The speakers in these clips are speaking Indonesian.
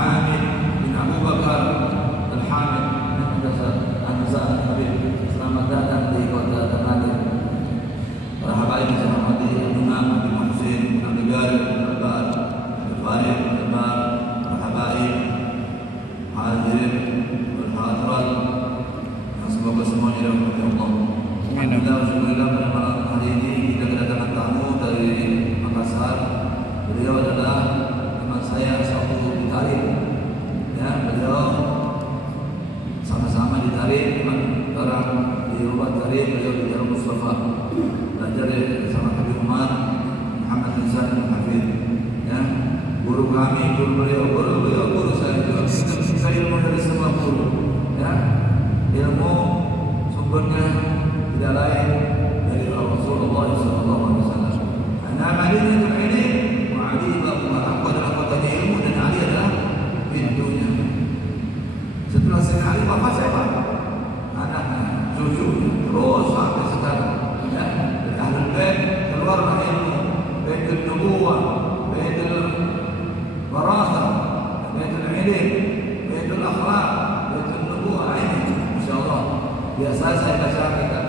Hamid bin Abu Bakar Al-Hamid bin Hamzah Habib, selamat datang di kota Ternate. Para habaib yang dirahmati Imam Abi Muhsin, Abi Garib, Al-Bar, Al-Farid, Al-Bar, para habaib hadirin wal hadirat yang semoga semuanya dirahmati Allah. Alhamdulillah pada malam hari ini kita kedatangan tamu dari Makassar. Beliau adalah teman saya satu di Tarim. Ya, beliau sama-sama di Tarim, orang di rumah Tarim, beliau di Darul Mustafa. Belajar bersama Habib Umar Muhammad bin Salim Hafid. Ya, guru kami, guru saya juga. Kita ilmu dari semua guru. Ya, ilmu sumbernya tidak lain dari Rasulullah SAW. Nama ini ini Ali adalah kotanya ilmu dan Ali adalah pintunya. Setelah Sayyidina Ali bapak siapa? Anaknya, cucunya, terus sampai sekarang. Ya, dari Ahlul Bait keluarlah ilmu, Baitul Nubuwah, Baitul Warasah, Baitul Ilm, Baitul Akhlaq, Baitul Nubuwah. Ini insyaallah biasa saya baca kita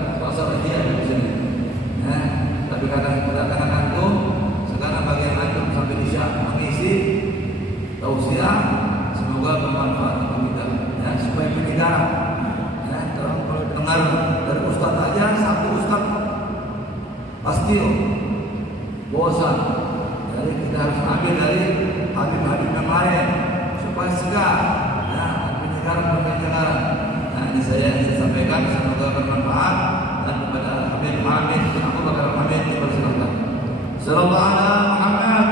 dia di sini. Ya, tapi kadang-kadang antum sekarang bagian antum sampai Isya mengisi tausiah, semoga bermanfaat untuk kita. Ya, supaya penyegaran. Ya, kalau dengar dari ustaz aja satu ustaz pasti bosan. Jadi kita harus ambil dari habib-habib yang lain supaya segar. Ya, penyegaran. Nah, ini saya sampaikan, semoga bermanfaat. Dan kepada Habib Hamid bin Abu Bakar Hamid dipersilakan. Sallallahu alaihi Muhammad.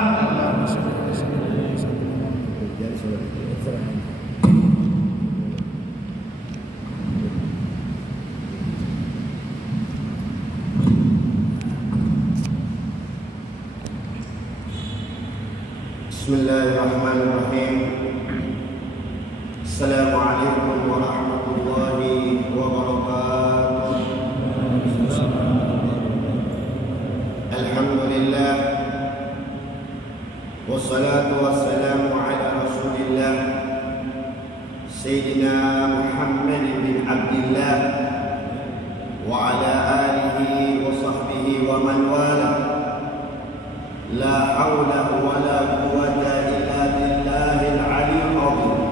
Bismillahirrahmanirrahim. Assalamualaikum warahmatullahi wabarakatuh. Alhamdulillah, wassalatu wassalamu ala rasulillah Sayyidina Muhammad bin Abdullah wa ala alihi wa sahbihi wa man wala. La hawla wa la quwwata illa billahil aliyyil azim.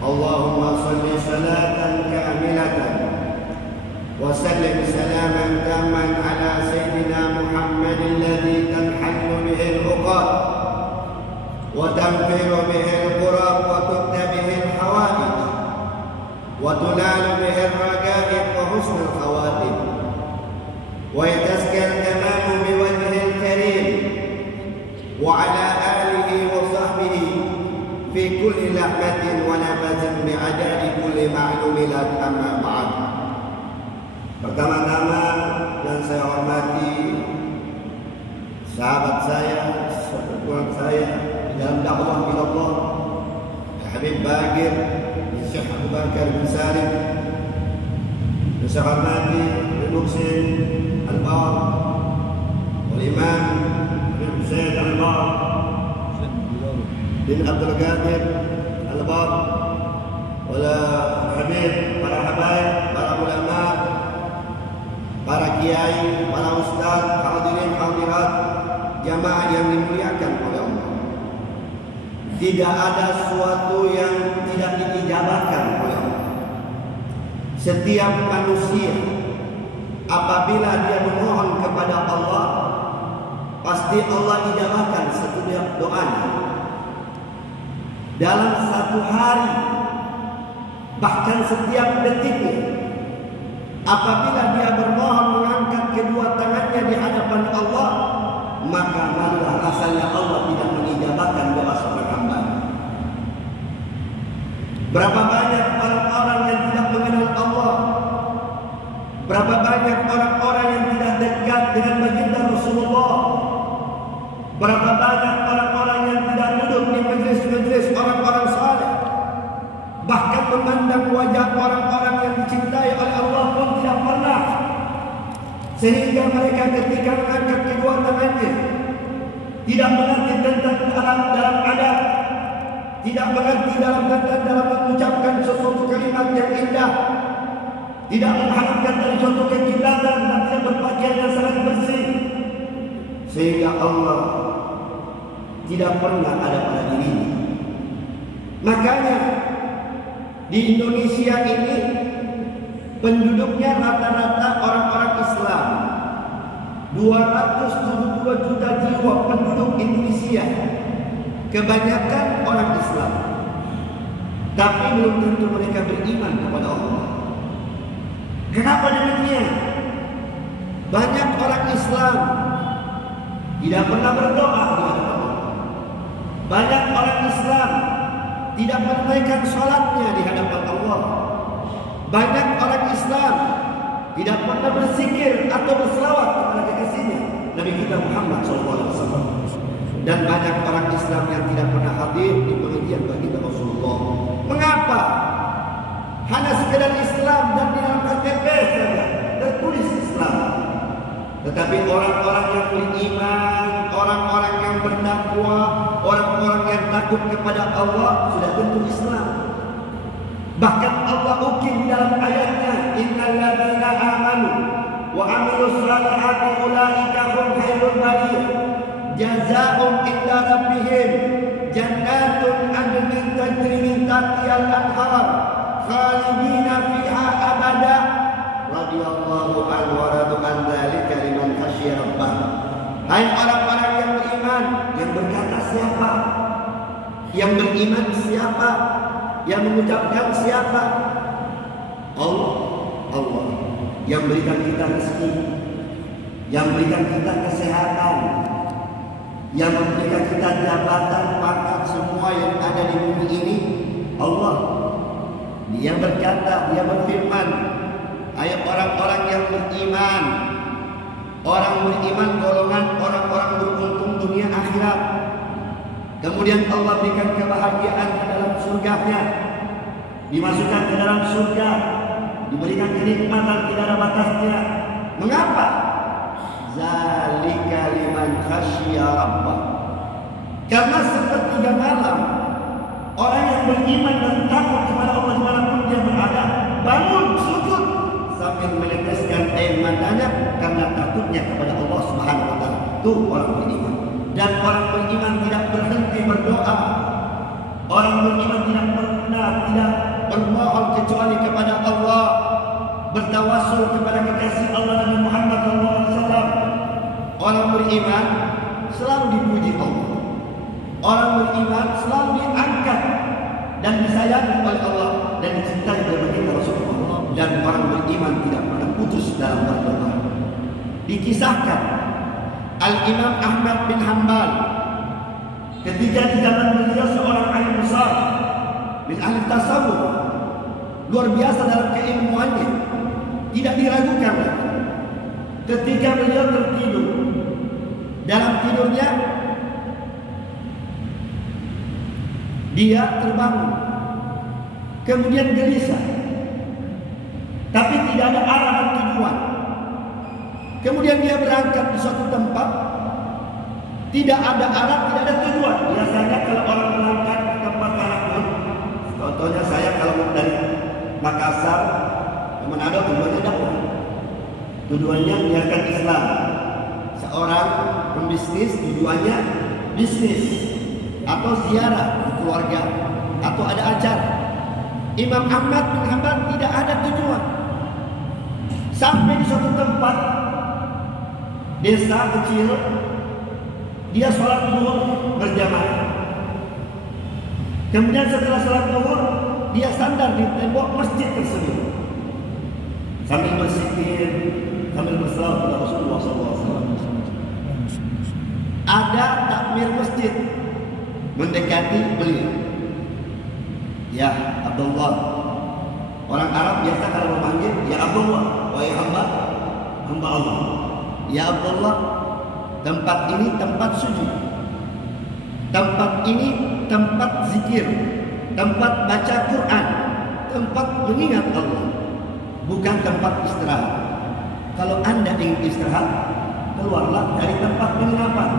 Allahumma salli salatan kamilatan wa sallim salaman tamman ala sayyidina Muhammad alladhi tanhallu bihi al-uqad wa tanfiru bihi al-qurab wa tubda bihi al-hawadith wa tunalu bihi al-raga'ib wa husn al-khawatim wa yataska al-tamamu biwajhi al-karim wa ala alihi wa sahbihi fi kulli lahmatin wa nafasin bi'adadi kulli ma'lumilat amma ba'd. Pertama-tama yang saya hormati sahabat saya, sepupuan saya dalam dakwah ila Allah, Habib Bagir Syekh Abu Bakar bin Salim. Dan saya hormati Habib Muhsin Al-Bar, Imam Habib Said Al-Bar bin Abdul Qadir Al-Bar, wala Habib, para habaib, para ulama, para kiai, para ustaz, hadirin hadirat, jamaah yang dimuliakan oleh Allah. Tidak ada sesuatu yang tidak diijabahkan oleh Allah. Setiap manusia apabila dia memohon kepada Allah, pasti Allah ijabahkan setiap doanya. Dalam satu hari, bahkan setiap detiknya, apabila dia bermohon mengangkat kedua tangannya di hadapan Allah, maka marilah rasanya Allah tidak mengijabahkan doa seorang hamba. Berapa banyak orang-orang yang tidak mengenal Allah, berapa banyak orang-orang yang tidak dekat dengan baginda Rasulullah, berapa banyak orang-orang yang tidak duduk di majlis-majlis orang-orang saleh, bahkan memandang wajah orang-orang yang dicintai oleh Allah pun tidak pernah. Sehingga mereka ketika mengangkat kedua tangannya tidak mengerti tentang dalam adab, tidak mengerti dalam mengucapkan sesuatu kalimat yang indah, tidak mengharapkan dari suatu kekiblatan dan tidak berpakaian yang sangat bersih, sehingga Allah tidak pernah ada pada dirinya. Makanya di Indonesia ini penduduknya rata-rata orang-orang Islam. 272 juta jiwa penduduk Indonesia, kebanyakan orang Islam, tapi belum tentu mereka beriman kepada Allah. Kenapa demikian? Banyak orang Islam tidak pernah berdoa di hadapan Allah. Banyak orang Islam tidak menunaikan sholatnya di hadapan Allah. Banyak orang Islam tidak pernah berzikir atau berselawat kepada kekasihnya Nabi kita Muhammad SAW. Dan banyak orang Islam yang tidak pernah hadir di pengajian baginda Rasulullah. Mengapa? Hanya sekedar Islam dan di dalam KTP saja tertulis Islam. Tetapi orang-orang yang beriman, orang-orang yang bertakwa, orang-orang yang takut kepada Allah sudah tentu Islam. Bahkan Allah ukir di dalam ayatnya, innal ladzina amanu wa amilus salihati ulaika hum khairul bariyah jazaa'um inda rabbihim jannatun adnin tajri min tahtihal anhar khalidina fiha abada radhiyallahu anhu wa radu an dzalika liman khasyiya rabbah. Hai orang-orang yang beriman, yang berkata siapa? Yang beriman siapa? Yang mengucapkan siapa? Allah. Allah yang berikan kita rezeki, yang berikan kita kesehatan, yang memberikan kita jabatan, pangkat, semua yang ada di bumi ini. Allah. Dia berkata, dia berfirman, ayat orang-orang yang beriman, orang beriman golongan orang-orang beruntung dunia akhirat. Kemudian Allah berikan kebahagiaan ke dalam surganya, dimasukkan ke dalam surga, diberikan kenikmatan tidak ada batasnya. Mengapa? Zalika liman khasyiya rabbah. Karena sepertiga malam orang yang beriman dan takut kepada Allah dimanapun dia berada, bangun sujud sambil meneteskan air matanya karena takutnya kepada Allah Subhanahu wa taala. Itu orang beriman. Dan orang beriman tidak berhenti berdoa. Orang beriman tidak pernah tidak bermohon kecuali kepada Allah, bertawassul kepada kekasih Allah Nabi Muhammad SAW. Orang beriman selalu dipuji Allah. Orang beriman selalu diangkat dan disayangi oleh Allah dan dicintai oleh baginda Rasulullah. Dan orang beriman tidak pernah putus dalam berdoa. Dikisahkan Al-Imam Ahmad bin Hanbal ketika di zaman beliau seorang alim besar bin ahli tasawuf, luar biasa dalam keilmuannya, tidak diragukan. Ketika beliau tertidur, dalam tidurnya dia terbangun, kemudian gelisah, tapi tidak ada arah dan tujuan. Kemudian dia berangkat di suatu tempat, tidak ada arah, tidak ada tujuan. Biasanya kalau orang berangkat ke tempat manapun, contohnya saya kalau dari Makassar ke Manado, tujuannya dakwah, tujuannya menyiarkan Islam. Seorang pembisnis tujuannya bisnis atau ziarah keluarga atau ada acara. Imam Ahmad bin Hanbal tidak ada tujuan. Sampai di suatu tempat desa kecil, dia sholat zuhur berjamaah. Kemudian setelah sholat zuhur, dia sandar di tembok masjid tersebut sambil berzikir, sambil berselawat kepada Rasulullah SAW. Ada takmir masjid mendekati beliau. Ya Abdullah. Orang Arab biasa kalau memanggil, ya Abdullah, wahai hamba Allah. Ya Abdullah, tempat ini tempat sujud, tempat ini tempat zikir, tempat baca Quran, tempat mengingat Allah, bukan tempat istirahat. Kalau anda ingin istirahat, keluarlah dari tempat penginapan.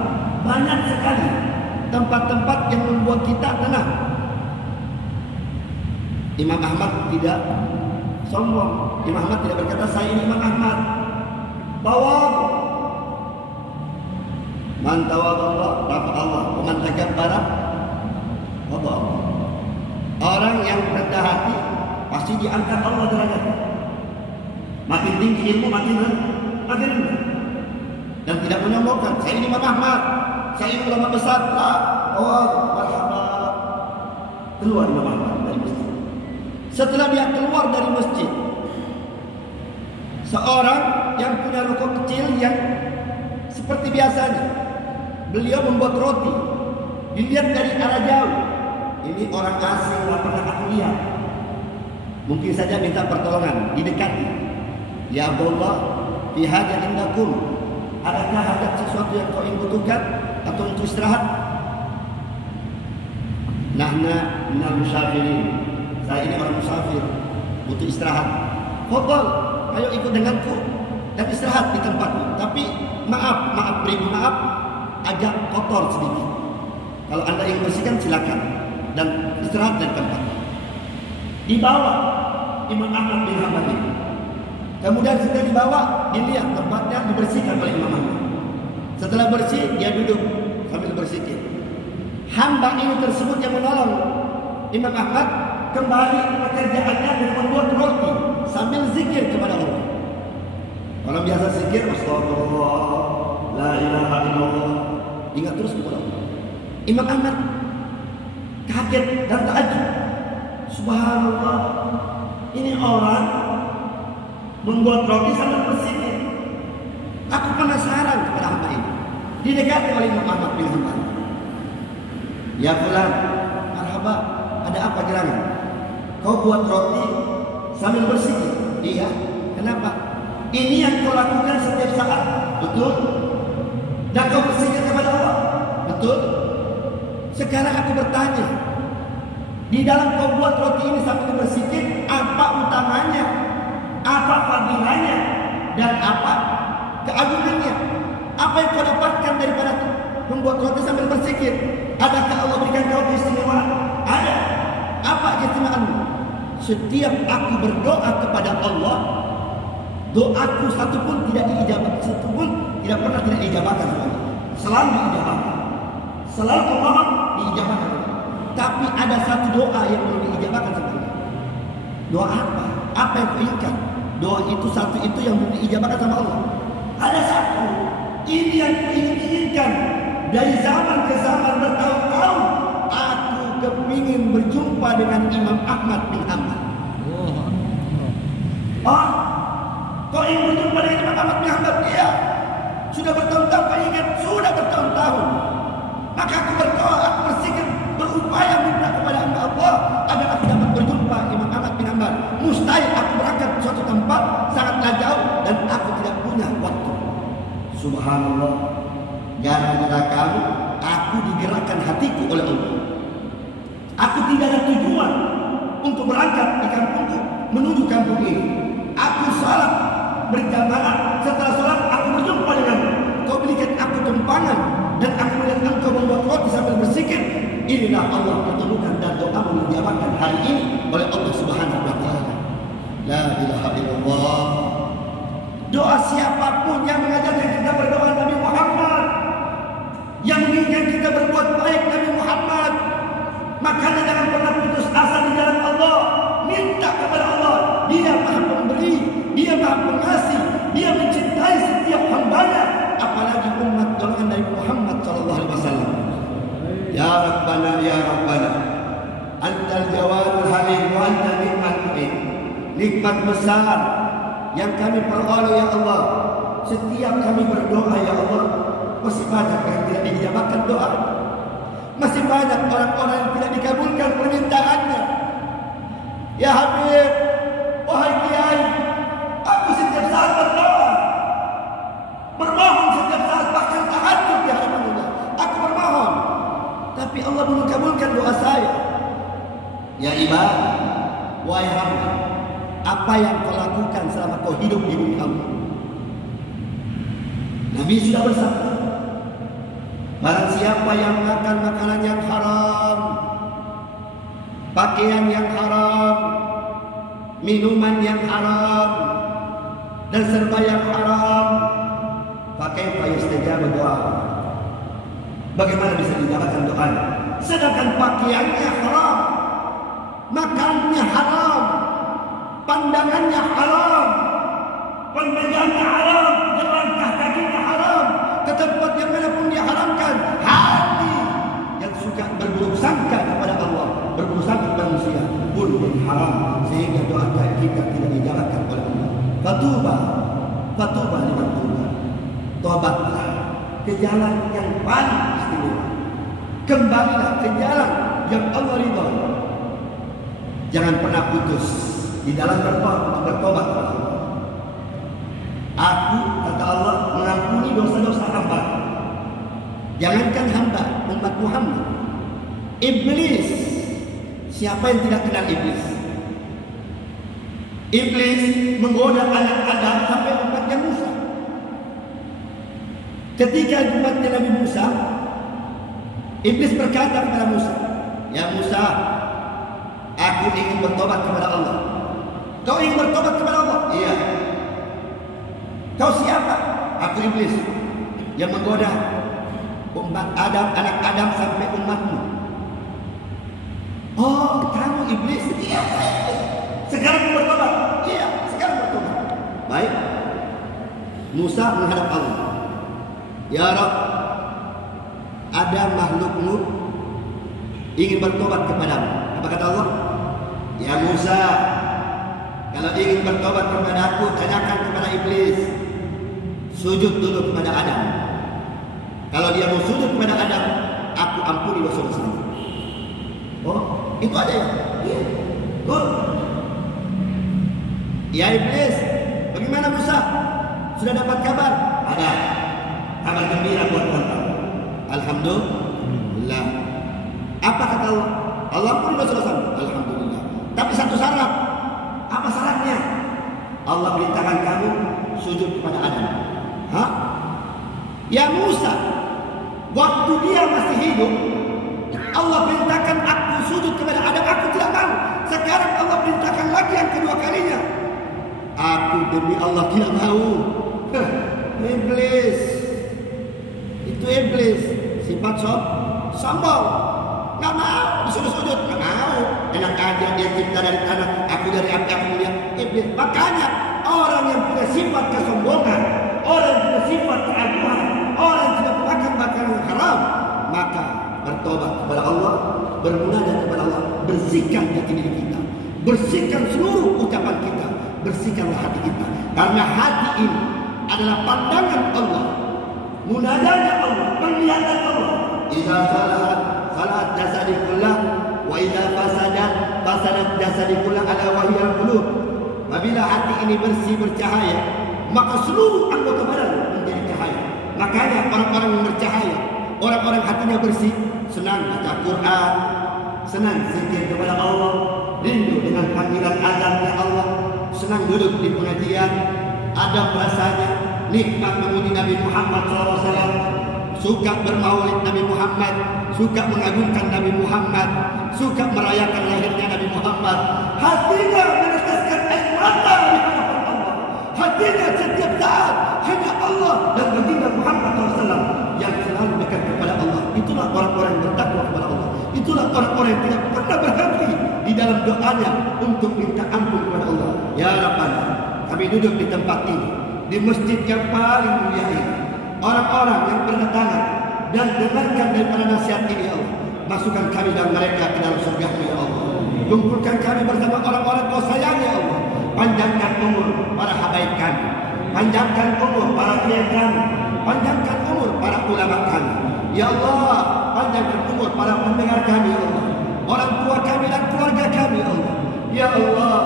Banyak sekali tempat-tempat yang membuat kita tenang. Imam Ahmad tidak sombong. Imam Ahmad tidak berkata saya ini Imam Ahmad. Tawadu. Man tawadallah rafa Allah, wa man takabbara wada Allah. Orang yang rendah hati pasti diangkat Allah derajatnya. Makin tinggi ilmu makin rendah. Dan tidak menyombongkan. Saya ini Imam Ahmad, saya ini ulama besar. Marhaba. Keluar Imam Ahmad dari masjid. Setelah dia keluar dari masjid, seorang yang punya ruko kecil yang seperti biasanya, beliau membuat roti. Dilihat dari arah jauh. Ini orang asing, tidak pernah aku lihat. Mungkin saja minta pertolongan, didekati. Ya Abdullah, fi hajat indakum. Adakah hajat sesuatu yang kau ingin butuhkan atau untuk istirahat? Nahna minal musafirin. Saya ini orang musafir, butuh istirahat. Fadhal, ayo ikut denganku dan istirahat di tempatmu. Tapi maaf, beri maaf, agak kotor sedikit. Kalau Anda ingin bersihkan silakan dan istirahat di tempat. Dibawa Imam Ahmad bin Hanbal. Kemudian setelah dibawa, dilihat tempatnya dibersihkan oleh Imam Ahmad. Setelah bersih, dia duduk sambil bersihkan. Hamba ini tersebut yang menolong Imam Ahmad kembali pekerjaannya dan membuat roti sambil zikir kepada Allah. Orang biasa zikir, astagfirullah, la ilaha illallah, ingat terus kepada Allah. Imam Ahmad kaget dan takjub. Subhanallah, ini orang membuat roti sambil berzikir. Aku penasaran kepada hamba ini. Didekati oleh Imam Ahmad bin Hanbal. Ya fulan, marhaba, ada apa gerangan? Kau buat roti sambil berzikir? Iya. Kenapa? Ini yang kau lakukan setiap saat, betul? Dan kau berzikir kepada Allah, betul? Sekarang aku bertanya, di dalam kau buat roti ini sambil berzikir, apa utamanya? Apa fadilahnya? Dan apa keagungannya? Apa yang kau dapatkan daripada membuat roti sambil berzikir? Adakah Allah berikan kau keistimewaan? Ada. Apa keistimewaanmu? Setiap aku berdoa kepada Allah, doaku satu pun tidak diijabah, satu pun tidak pernah tidak diijabahkan. Selalu diijabahkan. Selalu memohon diijabahkan. Tapi ada satu doa yang belum diijabahkan sebenarnya. Doa apa? Apa yang kau inginkan? Doa itu satu itu yang belum diijabahkan sama Allah. Ada satu. Ini yang kau inginkan. Dari zaman ke zaman bertahun-tahun, aku kepingin berjumpa dengan Imam Ahmad bin Hanbal. Kau ingin berjumpa dengan Imam Ahmad bin Hanbal? Iya. Sudah bertahun-tahun kau ingat? Sudah bertahun-tahun. Maka aku berdoa, aku berzikir, berupaya minta kepada Allah agar aku dapat berjumpa Imam Ahmad bin Hanbal. Mustahil aku berangkat ke suatu tempat sangatlah jauh dan aku tidak punya waktu. Subhanallah. Gara-gara kamu, aku digerakkan hatiku oleh Allah. Aku tidak ada tujuan untuk berangkat di kampungku menuju kampung ini. Aku salat berjamaah, setelah salat aku berjumpa denganmu. Kau berikan aku tumpangan dan aku melihat engkau membuat roti sambil berzikir. Inilah Allah pertemukan dan doamu dijawabkan hari ini oleh Allah Subhanahu wa taala. La ilaha illallah. Doa siapapun yang mengajarkan kita berdoa Nabi Muhammad, yang menginginkan kita berbuat baik Nabi Muhammad, makanya jangan pernah putus asa di jalan Allah. Minta kepada Allah. Dia Maha Pemberi, Dia Maha Pengasih, Dia mencintai setiap hambanya, apalagi umat golongan Nabi Muhammad sallallahu alaihi wasallam. Ya Rabbana ya Rabbana, Antal Jawadul Halim wa anta nikmat mu'in. Nikmat besar yang kami peroleh ya Allah. Setiap kami berdoa ya Allah, masih banyak yang tidak dijawabkan doa. Masih banyak orang-orang yang tidak dikabulkan permintaannya. Ya Habib, wahai Kiai, aku setiap saat berdoa, bermohon setiap saat, bahkan tahajud di hadapan Allah. Aku bermohon, tapi Allah belum kabulkan doa saya. Ya ibadah, wahai hamba, apa yang kau lakukan selama kau hidup di bumi Allah? Nabi sudah bersabda, barang siapa yang makan makanan yang haram, pakaian yang haram, minuman yang haram, dan serba yang haram. Fakaifa yustajabu doa? Bagaimana bisa dijawabkan doa? Sedangkan pakaiannya haram, makannya haram, pandangannya haram, pemegangnya haram, jelangkah kakinya haram, ke tempat yang manapun diharamkan. Hati yang suka berburuk sangka kepada Allah, berburuk sangka kepada manusia pun haram, sehingga doa kita tidak dijawabkan oleh Allah. Fatuba liman tuba. Tobatlah ke jalan yang paling istimewa. Kembalilah ke jalan yang Allah ridha. Jangan pernah putus di dalam bertobat kepada Allah. Aku, kata Allah, mengampuni dosa-dosa hamba. Jangankan hamba, umat Muhammad, iblis. Siapa yang tidak kenal iblis? Iblis menggoda anak Adam sampai umatnya Musa. Ketika umatnya Nabi Musa, iblis berkata kepada Musa, "Ya Musa, aku ingin bertobat kepada Allah." "Kau ingin bertobat kepada Allah?" "Iya." "Kau siapa?" "Aku iblis yang menggoda umat Adam, anak Adam sampai umatmu." "Oh, kamu iblis?" "Iya, saya iblis." "Sekarang bertobat?" "Iya, sekarang bertobat." Baik. Musa menghadap Allah. "Ya Rabb, ada makhlukmu ingin bertobat kepadamu." Apa kata Allah? "Ya Musa, kalau ingin bertobat kepada aku, tanyakan kepada iblis. Sujud dulu kepada Adam. Kalau dia mau sujud kepada Adam, aku ampuni dosa-dosanya." "Oh, itu ada ya?" "Iya." "Ya iblis, bagaimana Musa? Sudah dapat kabar?" "Ada. Kabar gembira buat kamu." "Alhamdulillah." Apa kata Allah? "Allah pun dosa-dosa." "Alhamdulillah. Tapi satu syarat." "Apa syaratnya?" "Allah perintahkan kamu sujud kepada Adam." "Hah? Ya Musa, waktu dia masih hidup, Allah perintahkan aku sujud kepada Adam, aku tidak mau. Sekarang Allah perintahkan lagi yang kedua kalinya, aku demi Allah tidak mau." Iblis. Itu iblis. Sifat sombong. Nggak mau disuruh sujud. Nggak mau. Enak aja dia cipta dari tanah, aku dari api, aku mulia. Iblis. Makanya orang yang punya sifat kesombongan, orang yang punya sifat keagungan, orang yang tidak makan makanan yang haram, maka bertobat kepada Allah, bermunajat kepada Allah, bersihkan hati diri kita, bersihkan seluruh ucapan kita, bersihkanlah hati kita, karena hati ini adalah pandangan Allah, munajatnya Allah, penglihatan Allah. Idza salat jasadi kullah, wa idza fasadat jasadi kullah, ala wahyal qulub. Apabila hati ini bersih, bercahaya, maka seluruh anggota badan menjadi cahaya. Makanya orang-orang yang bercahaya, orang-orang hatinya bersih, senang baca Quran, senang zikir kepada Allah, rindu dengan panggilan azannya Allah, senang duduk di pengajian, ada rasanya nikmat memuji Nabi Muhammad SAW, suka bermaulid Nabi Muhammad, suka mengagungkan Nabi Muhammad, suka merayakan lahirnya Nabi Muhammad. Hatinya meneteskan air mata di hadapan Allah. Hatinya setiap saat hanya Allah dan baginda Muhammad SAW yang selalu dekat kepada Allah. Itulah orang-orang yang bertakwa kepada Allah. Itulah orang-orang yang tidak pernah berhenti di dalam doanya untuk minta ampun kepada Allah. Ya Rabbana, kami duduk di tempat ini, di masjid yang paling mulia ini. Orang-orang yang berdatangan dan dengarkan daripada nasihat ini, ya Allah, masukkan kami dan mereka ke dalam surga-Mu, ya Allah. Kumpulkan kami bersama orang-orang Kau sayangi, ya Allah. Panjangkan umur para habaib kami, panjangkan umur para kiai kami, panjangkan umur para ulama kami, ya Allah. Panjangkan umur para pendengar kami, ya Allah. Orang tua kami dan keluarga kami, ya Allah. Ya Allah,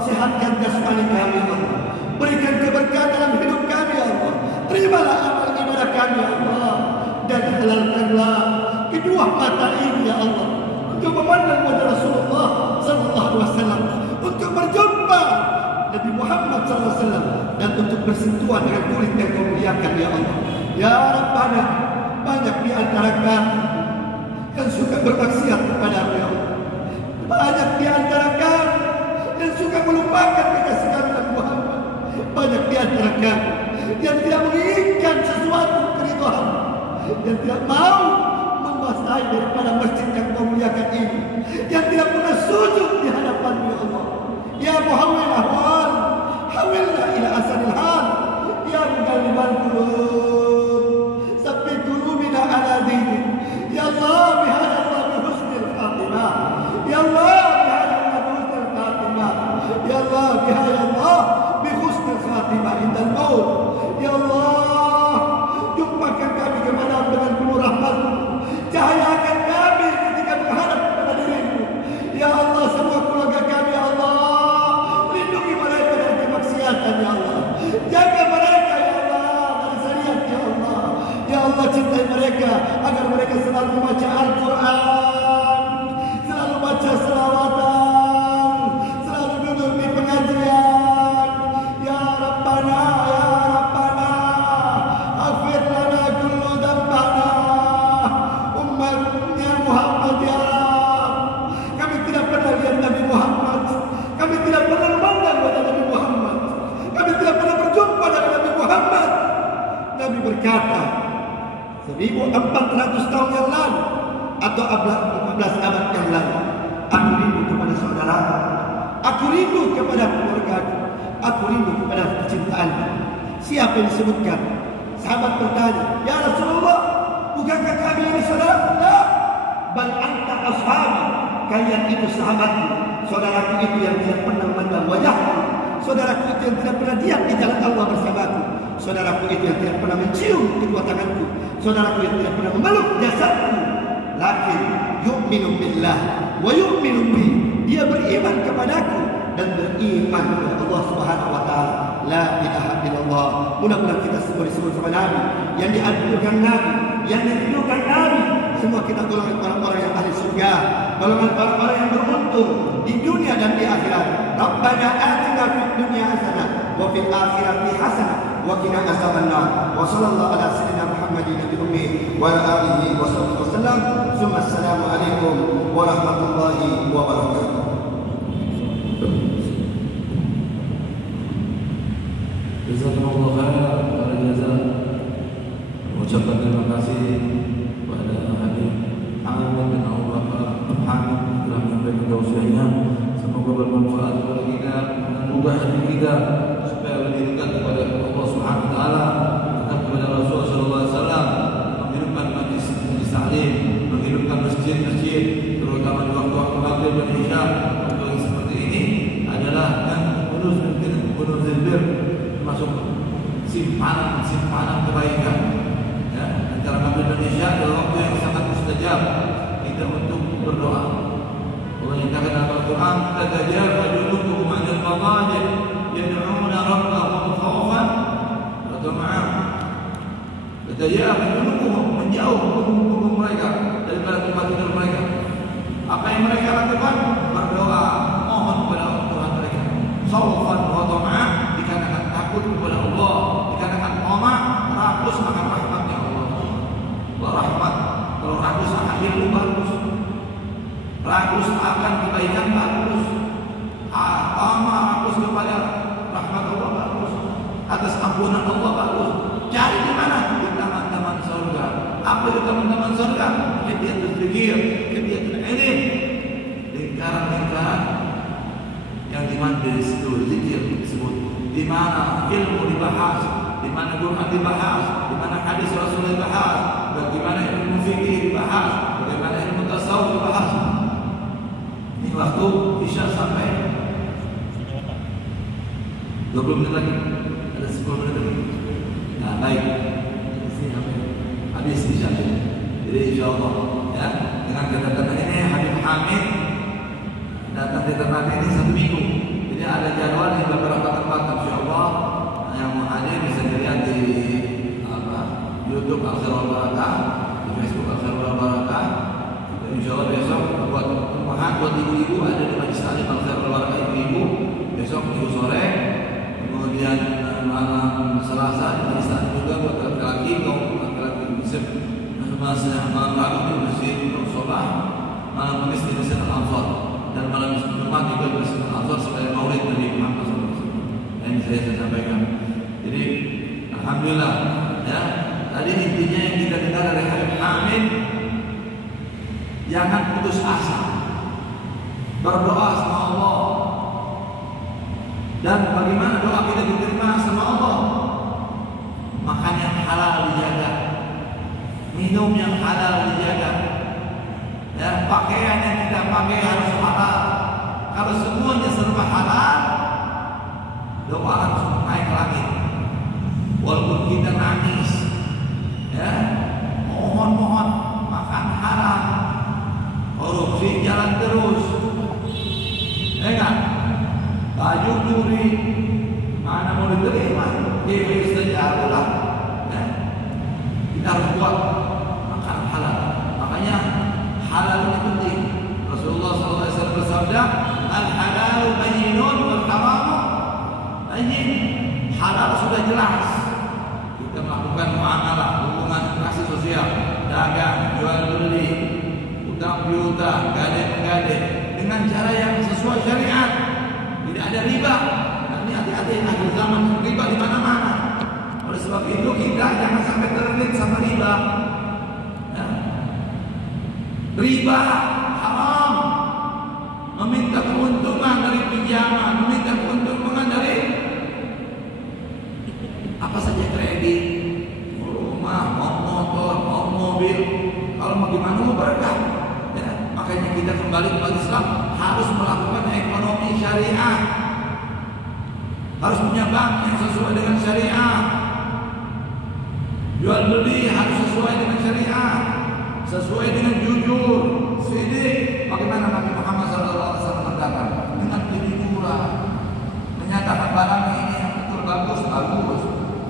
sehatkan jasmani kami, ya Allah. Berikan keberkahan dalam hidup kami, ya Allah. Terimalah amal ibadah kami, ya Allah. Dan halalkanlah kedua mata ini, ya Allah, untuk memandang wajah Rasulullah SAW, untuk berjumpa Nabi Muhammad SAW, dan untuk bersentuhan dengan kulit yang Kau muliakan, ya Allah. Ya Rabbana, banyak di antara kami yang suka bermaksiat kepada-Mu, ya Allah. Banyak di antara kami yang suka melupakan dengan, yang tidak menginginkan sesuatu keridhaan, yang tidak mau menguasai daripada masjid yang kau muliakan ini, yang tidak pernah sujud di hadapan-Mu ya Allah. Ya muhawwil ahwal, hawilna ila asanil hal. Ya muqallibal qulub, sabbit qulubina ala dinik. Ya Allah bihadza Allah bi husnil khatimah. Ya Allah bihadza Allah bi husnil khatimah. Ya Allah bihadza Allah bi husnil khatimah indal maut. Ya Allah, jumpakan kami kepada dengan penuh rahmat-Mu. Cahayakan kami ketika menghadap kepada diri-Mu. Ya Allah, semua keluarga kami ya Allah, lindungi mereka dari kemaksiatan ya Allah. Jaga mereka ya Allah dari syariat ya Allah. Ya Allah, cintai mereka agar mereka selalu membaca Al-Quran, selalu baca selawatan, selalu duduk di pengajian. Ya Rabbana, ya Rabbana, aghfir lana kullu dhanbana. Umatnya Muhammad ya Rabb, kami tidak pernah lihat Nabi Muhammad, kami tidak pernah memandang wajah Nabi Muhammad, kami tidak pernah berjumpa dengan Nabi Muhammad. Nabi berkata 1400 tahun yang lalu atau 14 abad yang lalu, aku rindu kepada saudara, aku rindu kepada keluarga, aku rindu kepada kecintaanku. Siapa yang disebutkan? Sahabat bertanya, ya Rasulullah, bukankah kami ini saudara? La, bal anta ashabi, kalian itu sahabatku. Saudaraku itu yang tidak pernah memandang wajahku, saudaraku itu yang tidak pernah diam di jalan Allah bersamaku, saudaraku itu yang tidak pernah mencium kedua tanganku, saudaraku yang tidak pernah memeluk jasadku. Lakin yu'minu billah wa yu'minu bi, dia beriman kepadaku dan beriman kepada Allah Subhanahu wa taala. La ilaha illallah. Mudah-mudahan kita semua disebut sama Nabi, yang dianjurkan Nabi, yang dirindukan Nabi. Semua kita golongan orang-orang yang ahli surga, golongan orang-orang yang beruntung di dunia dan di akhirat. Rabbana atina fid dunya hasanah wa fil akhirati hasanah wa qina azabannar. Wa sallallahu ala sayyidina Muhammadin nabiyyi ummi wa ala alihi wa sahbihi wasallam. Assalamu alaikum warahmatullahi wabarakatuh. Jazakumullah khairan para jazaa. Mengucapkan terima kasih kepada Habib Hamid bin Abu Bakar Hamid telah menyampaikan tausiahnya. Semoga bermanfaat kepada kita dan membuka hati kita supaya lebih dekat kepada Allah Subhanahu wa taala, dekat kepada Rasul sallallahu alaihi wasallam, menghidupkan majlis taklim, menghidupkan masjid-masjid, terutama di waktu-waktu maghrib dan isya. Waktu yang seperti ini adalah kan Gunung Zilbir, masuk simpanan kebaikan ya, antara maghrib dan isya adalah waktu yang sangat mustajab kita untuk berdoa. Allah nyatakan dalam Al-Quran, tatajafa junubuhum 'anil madajid yad'una rabbahum khawfan wa tama'an. Tatajafa junubuhum, menjauh punggung mereka daripada tempat tidur mereka. Apa yang mereka lakukan? Berdoa, mohon kepada Tuhan mereka. Khawfan wa tama'an, dikatakan takut kepada Allah, dikatakan tamak, rakus akan rahmatnya Allah. Allah rahmat. Kalau rakus akan ilmu bagus, rakus akan kebaikan bagus, tamak rakus kepada rahmat Allah bagus, atas ampunan Allah bagus. Cari di mana? Di taman-taman surga. Apa itu taman-taman surga? Hadiyatul dzikir, hadiyatul ilm, lingkaran-lingkaran yang dimana dari situ zikir disebut, di mana ilmu dibahas, di mana Quran dibahas, di mana hadis Rasul dibahas, bagaimana ilmu fikih dibahas, bagaimana ilmu tasawuf dibahas. Ini waktu isya sampai 20 menit lagi, ada 10 menit lagi. Nah baik, ini sampai habis isya. Jadi insya Allah ya, dengan kedatangan ini Habib Hamid datang di tempat ini 1 minggu. Jadi ada jadwal di beberapa tempat, insya Allah yang mau hadir bisa dilihat di YouTube Al-Khairul Barakah, di Facebook Al-Khairul Barakah. Insya Allah besok buat ibu-ibu ada di Majlis Taklim Al-Khairul Barakah ibu-ibu besok minggu sore. Kemudian malam Selasa di Majlis Taklim juga buat laki-laki, kaum laki-laki bisa malam Rabu di Masjid Al-Solah, malam Kamis di Masjid Al-Ansar, dan malam Jumat juga di Masjid Al-Ansar sebagai maulid Nabi Muhammad SAW. Ini saya sampaikan. Jadi alhamdulillah ya. Tadi intinya yang kita dengar dari Habib Hamid, jangan putus asa, berdoa sama Allah. Dan bagaimana doa kita diterima sama Allah? Makan yang halal dijaga, minum yang halal dijaga, ya, pakaian yang kita pakai harus halal. Kalau semuanya serba halal, doa langsung naik langit. Walaupun kita nangis, ya, mohon makan halal, korupsi jalan terus, enggak, baju curi, mana mau diterima, TV saja lah, ya. Kita harus buat makan halal. Makanya halal ini penting. Rasulullah SAW bersabda, al-halalu bayyinun wal haramu bayyin. Halal sudah jelas. Kita melakukan muamalah, hubungan kasih sosial, dagang, jual beli, utang piutang, gadai-menggadai dengan cara yang sesuai syariat. Tidak ada riba. Nah, ini hati-hati, akhir zaman riba di mana-mana. Oleh sebab itu kita jangan sampai terlilit sama riba. Ya. Riba haram. Meminta keuntungan dari pinjaman, meminta keuntungan dari apa saja, kredit, rumah, mau motor, mau mobil. Kalau mau gimana mau berkah. Ya. Makanya kita kembali kepada Islam harus melakukan ekonomi syariah. Harus punya bank yang sesuai dengan syariah. Jual beli harus sesuai dengan syariah, sesuai dengan jujur, sidik. Bagaimana Nabi Muhammad SAW berkata? Dengan kejujuran, menyatakan barang ini yang betul bagus,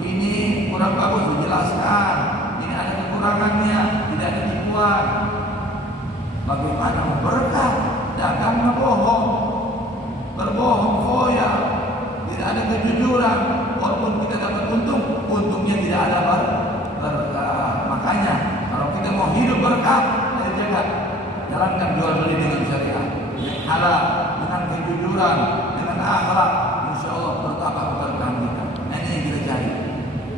ini kurang bagus, dijelaskan. Ini ada kekurangannya, tidak ada tipuan. Bagaimana berkah? Dagangnya bohong, berbohong foya, tidak ada kejujuran. Walaupun kita dapat untung, untungnya tidak ada berkah. Makanya kalau kita mau hidup berkah, ayo jaga, jalankan jual beli dengan syariah, dengan halal, dengan kejujuran, dengan akhlak. Insya Allah bertambah keberkahan kita. Nah, ini yang kita cari.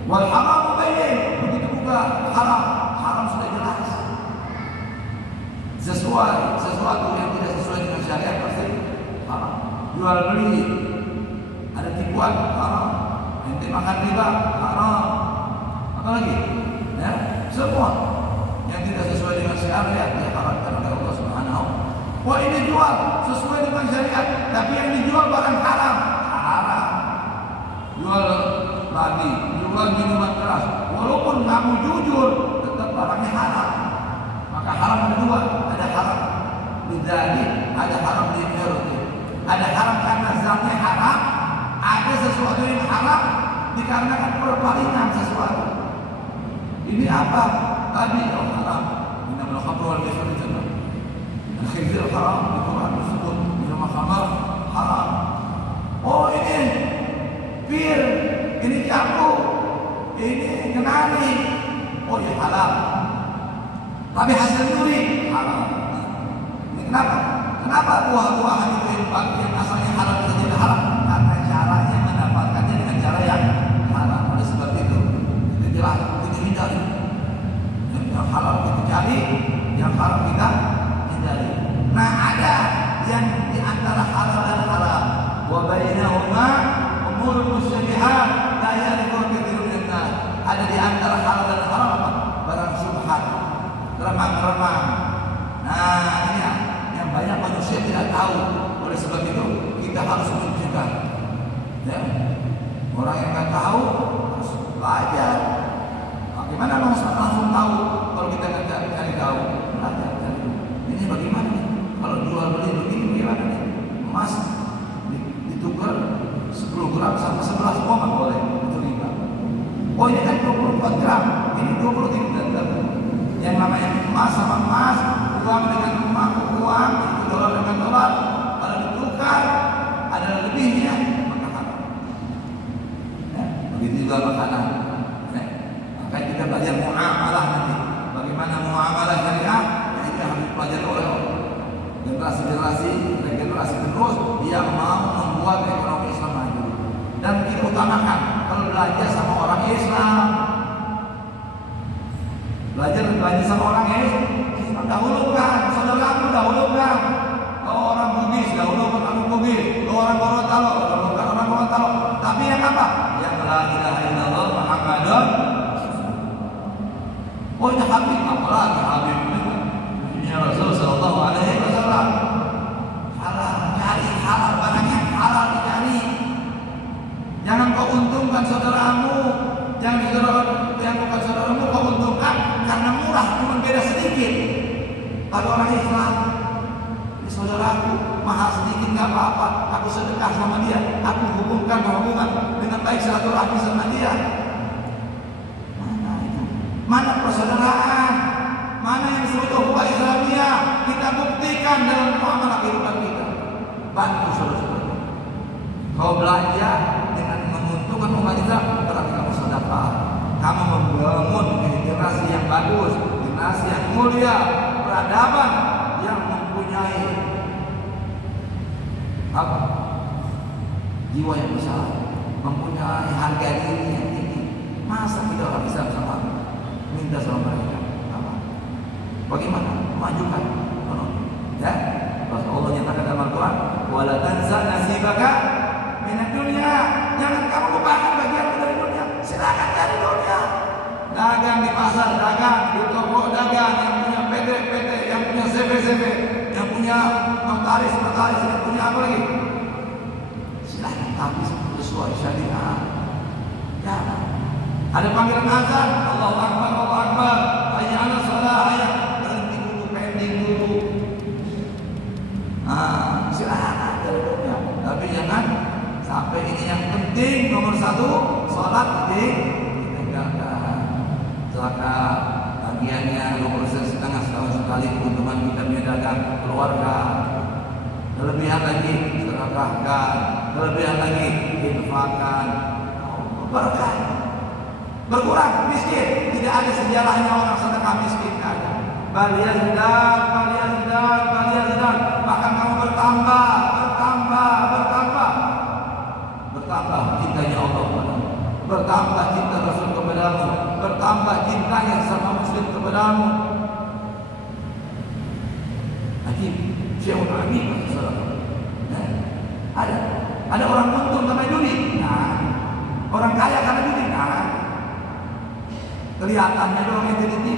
Wal haram bayyin, begitu juga haram sudah jelas. Sesuatu yang tidak sesuai dengan syariat pasti haram. Jual beli ada tipuan, haram. Ente makan riba, haram. Apa lagi? Ya, semua yang tidak sesuai dengan syariat diharamkan oleh Allah Subhanahu. Wah, ini jual sesuai dengan syariat, tapi yang dijual barang haram. Jual babi, jual minuman keras, walaupun kamu jujur, tetap barangnya haram. Maka haram ada dua, ada haram lidani, ada haram linyurti. Ada haram karena zatnya haram, ada sesuatu yang haram dikarenakan perpalingan sesuatu. Ini apa? Tadi haram. Innamal khamru wal maisir jannah. Al-khinzir haram, di Quran disebut minum khamar haram. Oh, ini bir, ini jambu, ini kenari. Oh, ya halal. Tapi hasil nyuri haram. Ini kenapa? Kenapa buah-buahan itu yang asalnya halal bisa jadi haram? Karena caranya mendapatkannya dengan cara yang haram. Oleh sebab itu jelas kita hindari. Yang halal kita cari, yang haram kita hindari. Nah, ada yang di antara halal dan haram. Wa bainahuma umurun musyabbihat la ya'rifu katsirun minan nas. Ada di antara halal dan haram apa? Barang syubhat, remang-remang. Nah, ini yang banyak manusia tidak tahu. Oleh sebab itu kita harus mencegah. Ya. Orang yang nggak tahu harus belajar. Bagaimana langsung tahu kalau kita nggak cari tahu? Belajar. Ini bagaimana nih? Kalau jual beli begini gimana nih? Emas ditukar 10 gram sama 11 koma boleh, itu riba. Oh, ini kan 24 gram, ini 23 gram. Yang namanya emas sama emas, uang dengan uang, itu dolar dengan dolar, kalau ditukar ada lebihnya, maka haram. Ya, begitu juga makanan. Ya, maka kita belajar muamalah nanti. Bagaimana muamalah syariah? Ya, itu harus dipelajari oleh generasi terus yang mau membuat ekonomi Islam maju. Dan kita utamakan kalau belanja sama orang Islam. Belajar sama orang Islam. Dahulukan, saudaraku dahulukan. Kalau orang Bugis, dahulukan orang Bugis. Kalau orang Gorontalo, dahulukan orang Gorontalo. Tapi yang apa? Yang la ilaha illallah Muhammadun. Oh ini Habib, apalagi Habib ini Rasul Sallallahu Alaihi Wasallam. Halal, cari halal, barang yang halal dicari. Jangan kau untungkan saudaramu, jangan bukan saudaramu kau untungkan karena murah, cuma beda sedikit. Kalau orang Islam, ini saudaraku mahal sedikit nggak apa-apa, aku sedekah sama dia, aku hubungkan hubungan dengan baik silaturahmi sama dia. Mana itu? Mana persaudaraan? Mana yang disebut ukhuwah Islamiyah? Kita buktikan dalam muamalah kehidupan kita. Bantu saudara-saudara. Kau belanja dengan menguntungkan umat Islam, berarti kamu sedekah. Kamu membangun generasi yang bagus, generasi yang mulia, peradaban yang mempunyai apa? Jiwa yang besar, mempunyai harga diri yang tinggi. Masa kita orang Islam sama minta sama mereka? Apa? Bagaimana? Majukan ekonomi. Ya, Rasulullah nyatakan dalam Al-Quran, wala tansa nasibaka minad dunya. Jangan kamu lupakan bagianmu dari dunia. Silakan dari dunia. Dagang di pasar, dagang di toko, dagang yang punya PT, yang punya CV, yang punya notaris, yang punya apa lagi? Silakan, tapi sesuai syariat. Ya. Ada panggilan azan, Allahu Akbar, Allahu Akbar. Hayya 'alas shalah, hayya. Berhenti dulu, pending dulu. Silakan dari dunia. Tapi jangan sampai ini yang penting nomor satu, sholat ditinggalkan. Zakat bagiannya 20% setengah setahun sekali, keuntungan kita dagang keluarga. Kelebihan lagi sedekahkan, kelebihan lagi infakkan. Berkah. Berkurang miskin, tidak ada sejarahnya orang sedekah miskin, tidak ada. Baliyazdan, bahkan kamu bertambah cintanya Allah kepadamu, bertambah cinta Rasul kepadamu, bertambah cintanya sama Muslim kepadamu. Ajib, Syekh Abi, ada orang untung karena judi, orang kaya karena judi, kelihatannya doang yang jadi